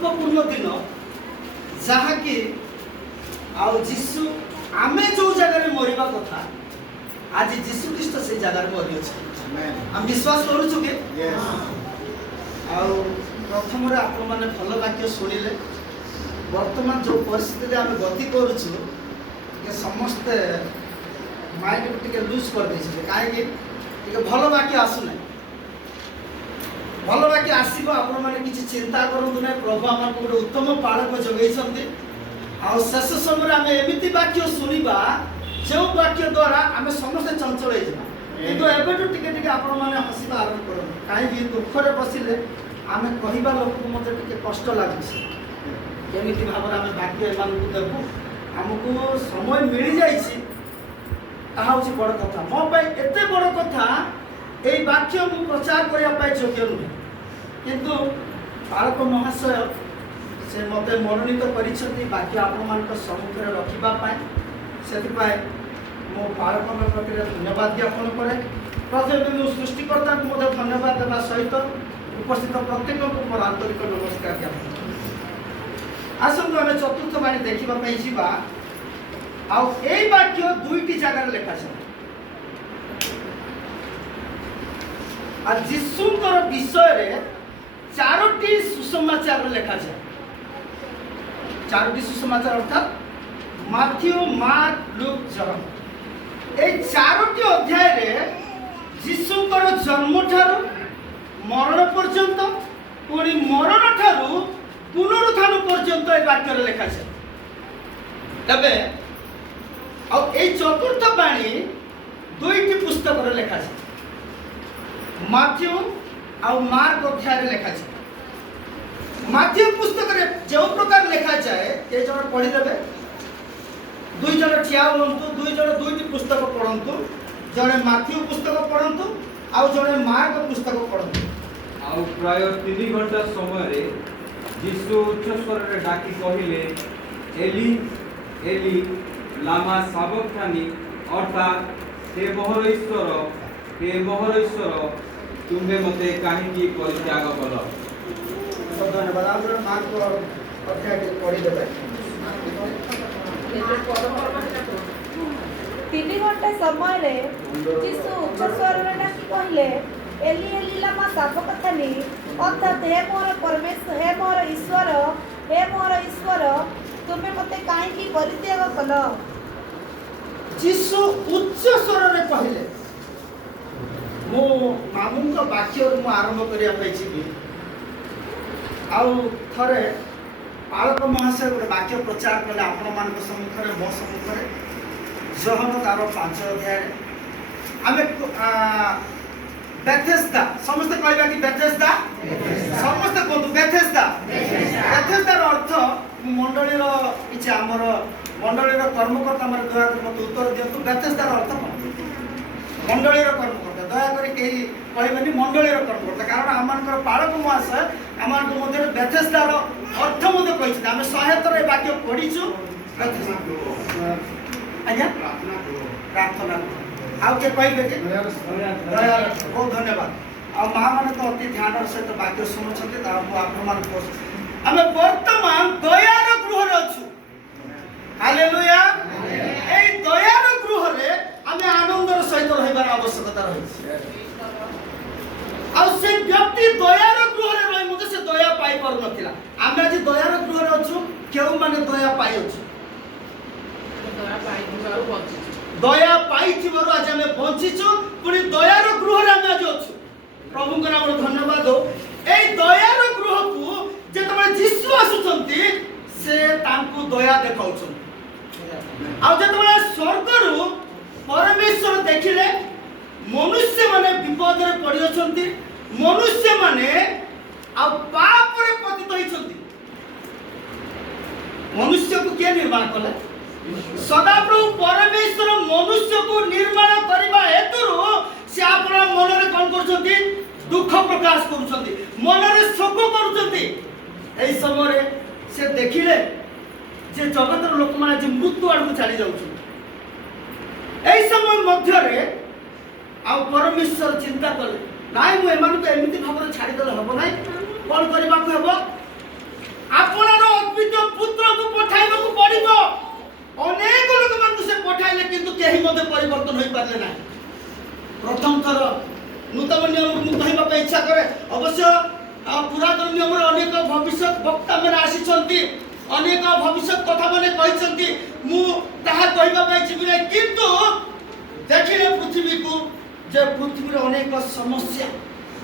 दुखपूर्ण दिन जहाँकि आउ जीशु आमे जो जगह मरवा कथा आज जीशु ख्रीस्ट से जगह मरी हम विश्वास करूँ कि प्रथम आपण मैंने भल वाक्य शुणिले वर्तमान जो परिस्थिति आम गति करुचु समस्ते माइंड को टिके लूज कर दे कहीं भल वाक्य आसुना भल वाक्य आसो आपण मैंने किसी चिंता करूँ ना प्रभु आम गोटे उत्तम पालक जगैंट शेष समय आम एमती वाक्य शुणा जो वाक्य द्वारा आम समस्ते चंचल हो टे आपण मैंने हसवा आरंभ करूँ कहीं दुखरे बसिले आम कहवा लोक को मत कष्ट लगे केमी भाव आम भाग्य एम देवु आमको समय मिल जाऊँ बड़ कथा मो एत बड़ कथा ये वाक्य मु प्रचार करने योग्य नुहे किंतु बालक महाशय से मत मनोनीत कर वाक्य आपण सम्मुखें रखापी से मो बालक प्रति धन्यवाद ज्ञापन कै प्रथम मुझे सृष्टिकर्ता को धन्यवाद देवा सहित उपस्थित प्रत्येक को मोर आंतरिक नमस्कार ज्ञापन आसतु आम चतुर्थ बाणी देखापी जावा वाक्य दुईटी जगार लेखा जीशुंकर विषय चारोटी सुसमाचार लेखा जाए चारोटी सुसमाचार अर्थात माथ्यू मार्क लुक जॉन ए चारोटी अध्याय रे जीशुंकर जन्म ठारू मरण पर्यंत पुणी मरण ठारू पुनरुत्थान पर्यंत ए वाक्य लेखा जाए तबे चतुर्थ बाणी दुईटी पुस्तक लेखा जाए माथ्यू आउ मार्क अध्याय लेखा जाए माथ्यू पुस्तक रे जो प्रकार लेखा जाए ये जन पढ़ीदेवे दुई जन ठिया हूँ दुई जन दुईटी पुस्तक पढ़ु जड़े माथ्यू पुस्तक पढ़ु आउ जड़े मार्क पुस्तक पढ़ु आउ प्राय 3 घंटा समय जीशु उच्च स्वर रे डाकी कहिले एली एली लामा साबक्तानी अर्थात हे मोहर ईश्वर तुम्हें मते कहीं परित्याग कल। धन्यवाद आप मार्क अध्याय पढ़ी देवे 3 घंटा समय रे जीशु उच्च स्वर रे डाकी कहले एली एली लामा साबक्तानी अर्थात हे मोर परमेश्वर हे मोर ईश्वर तुम्हें मते कहीं परित्याग कल। जीशु उच्च स्वर रे कहले मो मामू वाक्य आरंभ करने थे बालक महाशय गोटे वाक्य प्रचार कले आपण मान सम्मुखें मो सम्मुखें जहन तार 5 अध्याय आम बेथेस्दा समस्त कहवा कि बेथेस्दा समस्त कहतु बेथेस्दार अर्थ मंडलीर किसी आमर मंडलीर कर्मकर्ता मैंने दयाकर मत उत्तर दिंतु बेथेस्दार अर्थ मंडलीर कर्मकर्ता दयाकोरी कहीं कहबेनि मंडलीर कर्मकर्ता कारण आम पालक महाशय आम मध्य बेथेस्दार अर्थ कही आम 100 थर वाक्य पढ़ीचु आज्ञा प्रार्थना आउ के कहे कि बहुत धन्यवाद आ माँ मैंने तो अति ध्यान सहित वाक्य शुणुंट आम बर्तमान दयार गृह अच्छु हालेलुया ए दयार गृह रे आम आनंदर सहित रहिबार आवश्यकता रही से व्यक्ति दयार गृह रे रही मते से दया पाई पार नथिला आम आज दयार गृह रे अच्छु केउ माने दया पाई अच्छु दया पाई आज आम बंचीचु पुणी दयार गृह रे आम आज अच्छु प्रभु को नाम धन्यवाद हो ए दयार गृह को जेतबे जीशु आसुचंती से तांकु दया देखाउछन आ जेतबे स्वर्ग रु परमेश्वर देखिले मनुष्य माने विपद रे पड़ी अछंती मनुष्य माने आ पाप रे पतित होइछंती मनुष्य को के निर्माण कले सदाप्रभु परमेश्वर मनुष्य को निर्माण करने हेतु से अपना मन में कौन कर दुख प्रकाश कर मन में शोक कर समय से देखिले जे जगतर लोक मैंने मृत्यु आड़ को चली जाए समय मध्य परमेश्वर चिंता कले ना मुझे एमती भाव छाड़देले हम ना कौन करने भविष्य वक्ता मैंने आसी अनेक भविष्य कथा मैंने कहते मु ताहा कहबा पई जीवी नै किंतु देखिले पृथ्वी को जे पृथ्वी रे अनेक समस्या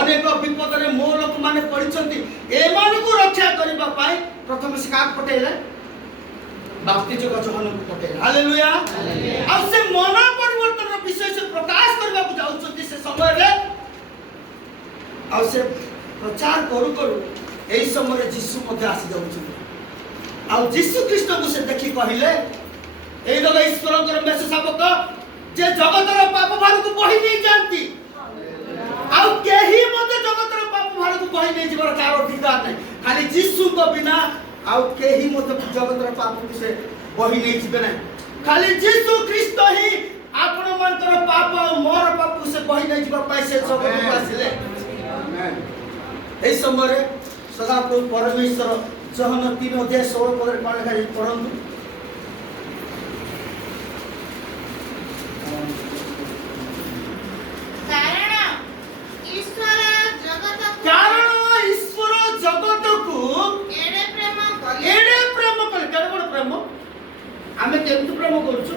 अनेक विपद रे मो लोक माने पड़िछंती एमान को रक्षा करबा पई प्रथम से काक पटेले बाप्तिज को जोहन को पटेले हालेलुया आ से मन परिवर्तन रो विषय से प्रकाश करबा को जाउछंती से समय रे आ से प्रचार करू करू एई समय रे यीशु मध्ये आसी जाउछंती आ यीशु ख्रीष्ट को से देखि कहिले एई लोग ईश्वर को मेष शावक जे जगतर पाप भार को बही नहीं जानती आउ केही मते जगतर पाप भार को बही नहीं जीवर कार अधिकार नहीं खाली यीशु को बिना आउ केही मते जगतर पाप को से बही नहीं जीवे नहीं खाली यीशु ख्रीष्ट ही आपण मनकर पाप और मोर पाप को से बही नहीं जीवा पाए से जगत को आसिले आमेन ए समय रे सदा प्रभु परमेश्वर जहन 3 अध्याय 16 पद रे कोन लिखा पढ़ंतु कारण ईश्वर जगत को एडे प्रेम कले केडे बड़ प्रेम आमे केमति प्रेम करछु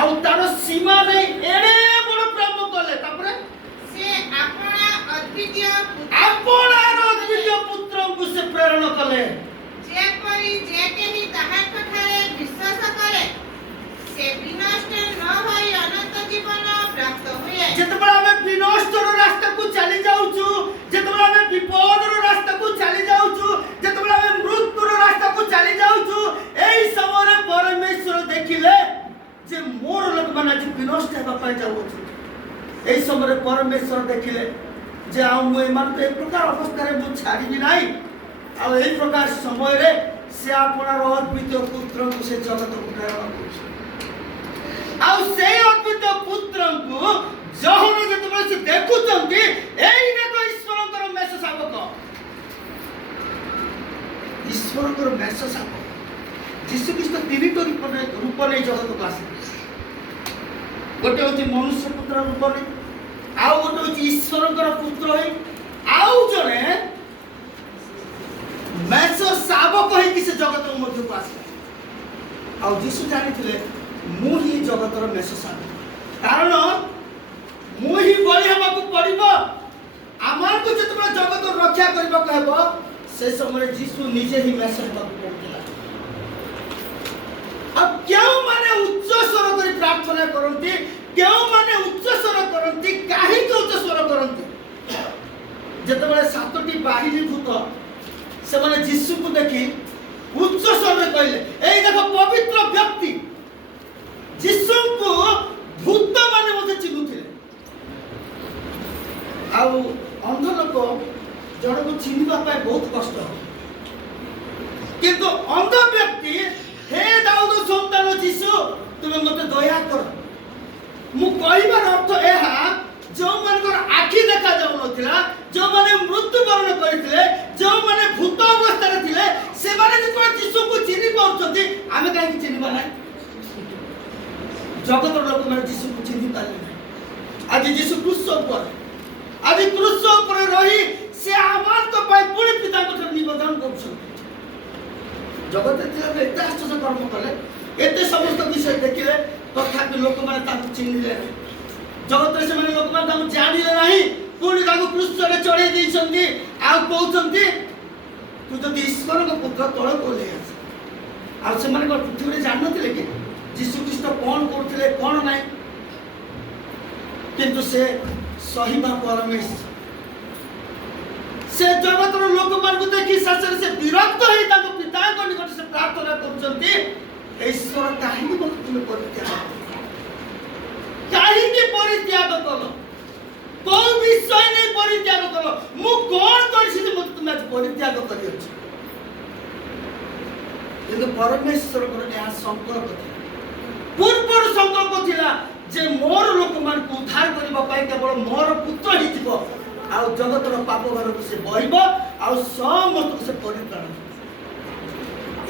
आउ तार सीमा नै एडे बड़ प्रेम कले तापरे से अपना अद्वितीय पुत्र को से प्रेरण कले जे परि जे केहि ताहा कथारे विश्वास करे से विनष्ट न होई अनंत जीवन प्राप्त होए जेतबे हमें विनष्टर रास्ता को चली जाउछु जेतबे हमें विपदर रास्ता को चली जाउछु जेतबे हमें मृत्युर रास्ता को चली जाउछु एई समय रे परमेश्वर देखिले जे मोर लोक माने जे विनष्ट हेबा पाई जाउछु एई समय रे परमेश्वर देखिले जे आ मु एमान तो एक प्रकार अवस्था रे मु छाड़ी भी नाही आ एई प्रकार समय रे से आपनार अद्वितीय पुत्र को से जगत को प्रेरण करछि आउ से अद्वितीय पुत्र को जहन जतबे से देखुचंती एई देखो ईश्वरकर मेष शावक ईश्वरकर मेष शावक यीशु ख्रीष्ट तीन तो रूप नै जगत को आसे गोटे होची मनुष्य पुत्र रूप नै आउ गोटे होची ईश्वरकर पुत्र है आउ जने मेष शावक है कि से जगत मध्य को आसे आउ यीशु जानिथिले मु ही जगतर मेष शावक कारण मु ही बलि हेबा को पड़िबो आमान को जतबे जगत रक्षा करबा कहबो से समय यीशु निजे ही मेष हेबा को पड़िला अब क्यों माने उच्च स्वर करी प्रार्थना करंती क्यों माने उच्च स्वर करंती काहे के उच्च स्वर करंती जतबे सातटी बाहिरी भूत से माने यीशु को देखि उच्च स्वर में कहले एई देखो पवित्र व्यक्ति यीशु को भूत माने मते चिन्हुथिले आउ अंध लोक जण को चिन्हिबा पाए बहुत कष्ट किंतु अंध व्यक्ति हे दाऊद संतान यीशु तुमे मते दया कर मु कहिबार अर्थ एहा जो मनकर आखि देखा जाउ नथिला जो माने मृत्यु वरण करथिले जो माने भूत अवस्था रे थिले से माने जे यीशु को चिन्हि पाउछथि आमे काहे कि चिन्हिबा नै जगत लोक माने यीशु को चिन्हि पाले नै आज यीशु क्रूस पर आज क्रूस पर रही से आमान को पाई पुणी पिता को निवेदन करछथि जगत एते एते आश्चर्य कर्म कले एते समस्त विषय देखिले तथापि लोक माने ताकु चिन्हिले जगत रे से माने लोक माने ताकु जानिले नाही पुणी ताकु क्रूस रे चढ़े दैछन्ती आ कहउछन्ती तू जदि ईश्वर को पुत्र तळ को ले आस आ से माने को पृथ्वी रे जान नथिले कि यीशु ख्रीष्ट कौन करथिले कौन नाही किंतु से सहीबा परमेश्वर से जगतर लोक मान को देखि सासर से विरक्त होई ताको पिता को निकट से प्रार्थना करछन्ती ईश्वर काहे को तुम परित्याग काहे के परित्याग कलो को विषय नै परित्याग कलो मु कोन करछि जे मत तुम परित्याग करियो किंतु परमेश्वर को यह संकल्प था पूर्वर संकल्प थिला जे मोर लोक मान को उद्धार करबा पाई केवल मोर पुत्र ही जीव आ जगतर पाप भार को से बहिबो आ समस्त से परित्राण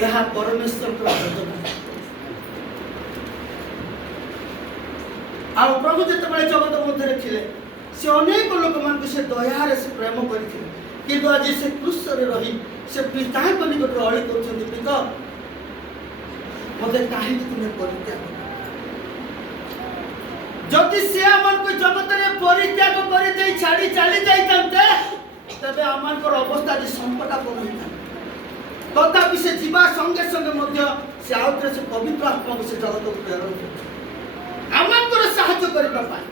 यह परमेश्वर को योजना आ प्रभु जतबे जगत मध्य थिले से अनेक लोक मान को से दया रे से प्रेम करथिले କିନ୍ତୁ ଆଜି ସେ କ୍ରୁଶରେ ରହି ସେ ପିତାଙ୍କ ନିକଟରେ ଅଳି କରୁଛନ୍ତି, ପିତା ମୋତେ କାହିଁକି ତୁମେ ପରିତ୍ୟାଗ କଲ? ଯଦି ସେ ଆମକୁ ଜଗତରେ ପରିତ୍ୟାଗ କରିଦେଇ ଛାଡ଼ି ଚାଲି ଯାଇଥାନ୍ତେ ତେବେ ଆମଙ୍କର ଅବସ୍ଥା ଆଜି ସଂକଟାପନ୍ନ ହୋଇଥାନ୍ତା। ତଥାପି ସେ ଯିବା ସଙ୍ଗେ ସଙ୍ଗେ ମଧ୍ୟ ସେ ଆଉଥରେ ସେ ପବିତ୍ର ଆତ୍ମାକୁ ସେ ଜଗତକୁ ପ୍ରେରଣ କରୁଛନ୍ତି ଆମଙ୍କର ସାହାଯ୍ୟ କରିବା ପାଇଁ,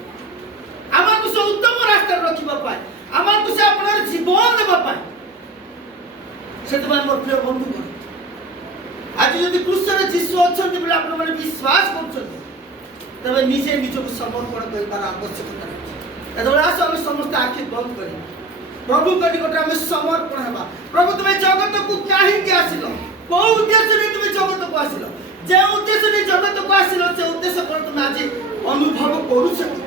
ଆମକୁ ସେ ଉତ୍ତମ ରାସ୍ତାରେ ରଖିବା ପାଇଁ, ଆମକୁ ସେ ଆପଣଙ୍କର ଜୀବନ ଦେବା ପାଇଁ। ସେଥିପାଇଁ ମୋର ପ୍ରିୟ ବନ୍ଧୁଗଣ, ଆଜି ଯଦି କ୍ରୁଶରେ ଯୀଶୁ ଅଛନ୍ତି ବୋଲି ଆପଣମାନେ ବିଶ୍ୱାସ କରୁଛନ୍ତି ତେବେ ନିଜେ ନିଜକୁ ସମର୍ପଣ କରିବାର ଆବଶ୍ୟକତା ରହିଛି। ଯେତେବେଳେ ଆସ ଆମେ ସମସ୍ତେ ଆଖି ବନ୍ଦ କରିବା, ପ୍ରଭୁଙ୍କ ନିକଟରେ ଆମେ ସମର୍ପଣ ହେବା। ପ୍ରଭୁ ତୁମେ ଜଗତକୁ କାହିଁକି ଆସିଲ? କୋଉ ଉଦ୍ଦେଶ୍ୟ ନେଇ ତୁମେ ଜଗତକୁ ଆସିଲ? যে উদ্দেশ্য নিয়ে জগতକୁ ଆସିଲ ସେ ଉଦ୍ଦେଶ୍ୟ କ'ଣ ତୁମେ ଆଜି ଅନୁଭବ କରୁଛ କି?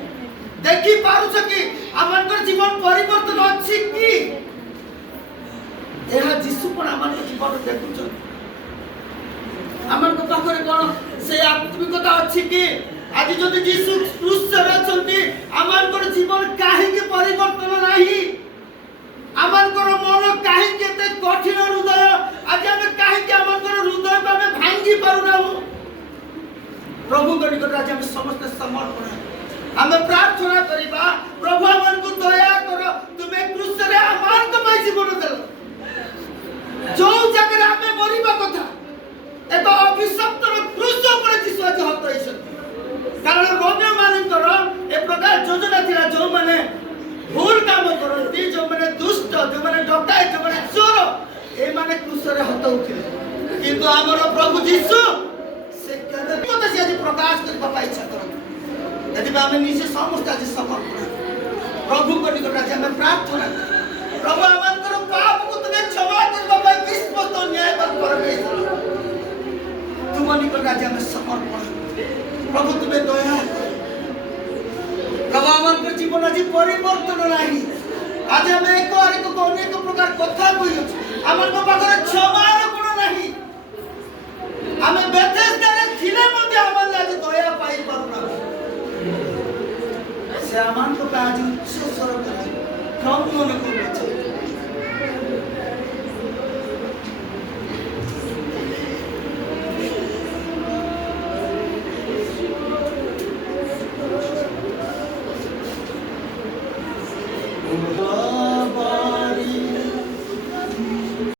ଦେଖି ପାରୁଛ କି ଆମଙ୍କର ଜୀବନ ପରିବର୍ତ୍ତନ ଅଛି କି? ଏହା ଯୀଶୁ କ'ଣ ଆମଙ୍କ ଜୀବନ ଦେଖୁଛନ୍ତି? ଆମଙ୍କ ପାଖରେ କ'ଣ ସେ ଆତ୍ମିକତା ଅଛି କି? ଆଜି ଯଦି ଯୀଶୁ କ୍ରୁଶରେ ଅଛନ୍ତି ଆମଙ୍କର ଜୀବନ କାହିଁକି ପରିବର୍ତ୍ତନ ନାହିଁ? ଆମଙ୍କର ମନ କାହିଁକି ଏତେ କଠିନ ହୃଦୟ? ଆଜି ଆମେ କାହିଁକି ଆମଙ୍କର ହୃଦୟକୁ ଆମେ ଭାଙ୍ଗି ପାରୁନାହୁଁ? ପ୍ରଭୁଙ୍କ ନିକଟରେ ଆଜି ଆମେ ସମସ୍ତେ ସମର୍ପଣ ଆମେ ପ୍ରାର୍ଥନା କରିବା, ପ୍ରଭୁ ଆମକୁ ଦୟା କର, ତୁମେ କ୍ରୁଶରେ ଆମଙ୍କ ପାଇଁ ଜୀବନ ଦେଲ। ଯୋଉ ଜାଗାରେ ଆମେ ମରିବା କଥା ଏକ ଅଭିଶପ୍ତର କ୍ରୁଶ ଉପରେ ଯୀଶୁ ଆଜି ହତ ହେଇଛନ୍ତି। କାରଣ ରୋମୀୟମାନଙ୍କର ଏ ପ୍ରକାର ଯୋଜନା ଥିଲା, ଯୋଉମାନେ ଭୁଲ କାମ କରନ୍ତି, ଯୋଉମାନେ ଦୁଷ୍ଟ, ଯୋଉମାନେ ଡକାୟତ, ଯୋଉମାନେ ଚୋର, ଏମାନେ କ୍ରୁଶରେ ହତ ଉଠିଲେ। କିନ୍ତୁ ଆମର ପ୍ରଭୁ ଯୀଶୁ ସେ କେବେ ସେ ଆଜି ପ୍ରକାଶ କରିବା ପାଇଁ ଇଚ୍ଛା କରନ୍ତି। ସେଥିପାଇଁ ଆମେ ନିଜେ ସମସ୍ତେ ଆଜି ସମର୍ପଣ ପ୍ରଭୁଙ୍କ ନିକଟରେ ଆଜି ଆମେ ପ୍ରାର୍ଥନା, ପ୍ରଭୁ ଆମଙ୍କର ପାପକୁ ତୁମେ କ୍ଷମା କରିବା ପାଇଁ ବିଶ୍ୱସ୍ତ ନ୍ୟାୟବାନ ପରମେଶ୍ୱର ତୁମ ନିକଟରେ ଆଜି ଆମେ ସମର୍ପଣ। ପ୍ରଭୁ ତୁମେ ଦୟା କର। ପ୍ରଭୁ ଆମଙ୍କର ଜୀବନ ଆଜି ପରିବର୍ତ୍ତନ ନାହିଁ। ଆଜି ଆମେ ଏକ ଆରେକକୁ ଅନେକ ପ୍ରକାର କଥା କହିଅଛୁ, ଆମଙ୍କ ପାଖରେ କ୍ଷମାର ଗୁଣ ନାହିଁ। ଆମେ ବେଥେସ୍ଦାରେ ଥିଲେ ମଧ୍ୟ ଆମେ ଆଜି ଦୟା ପାଇପାରୁନାହୁଁ। ସେ ଆମଙ୍କ ପାଇଁ ଆଜି ଉଚ୍ଚ ସ୍ୱର କରି କ୍ଷମା ମନେ କରୁ।